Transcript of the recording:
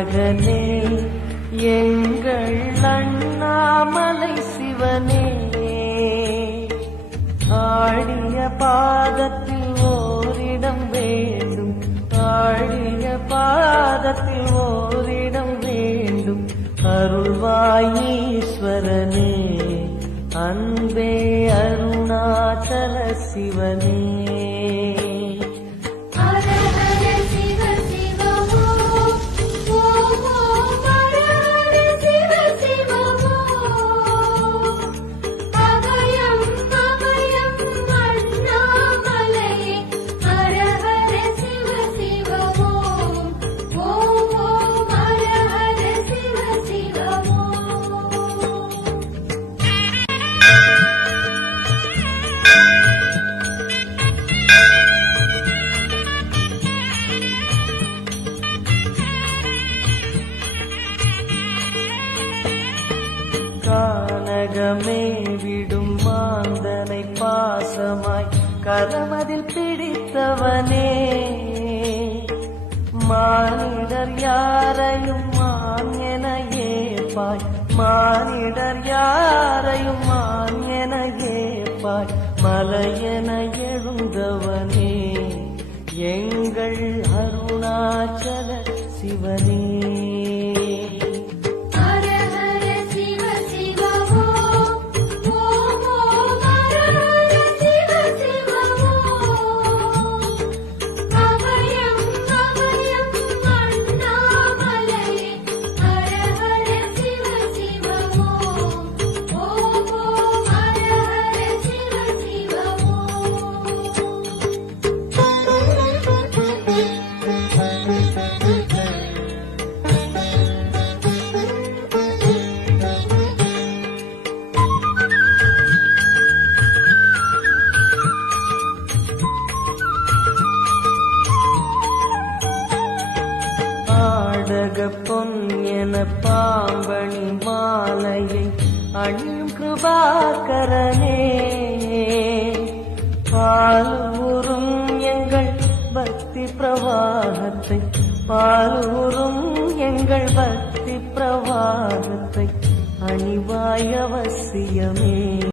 மகனே எங்கள் அண்ணாமலை சிவனே, ஆடிய பாதத்தில் ஓரிடம் வேண்டும், ஆடிய பாதத்தில் ஓரிடம் வேண்டும். அருள்வாயீஸ்வரனே, அன்பே அருணாச்சல சிவனே. கானகமே விடும் மாந்தனை பாசமாய் கரமதில் பிடித்தவனே, மானிடர் யாரையும் மான் என ஏப்பாய், மானிடர் யாரையும் மான் என ஏப்பாய். மலையென எழுந்தவனே எங்கள் அருணாச்சல சிவனே. பொன் என பாம்பணி மாலையை அணியும் கிருபாகரனே, பாலூரும் எங்கள் பக்தி பிரவாகத்தை, பாலூரும் எங்கள் பக்தி பிரவாகத்தை அணிவாய் அவசியமே.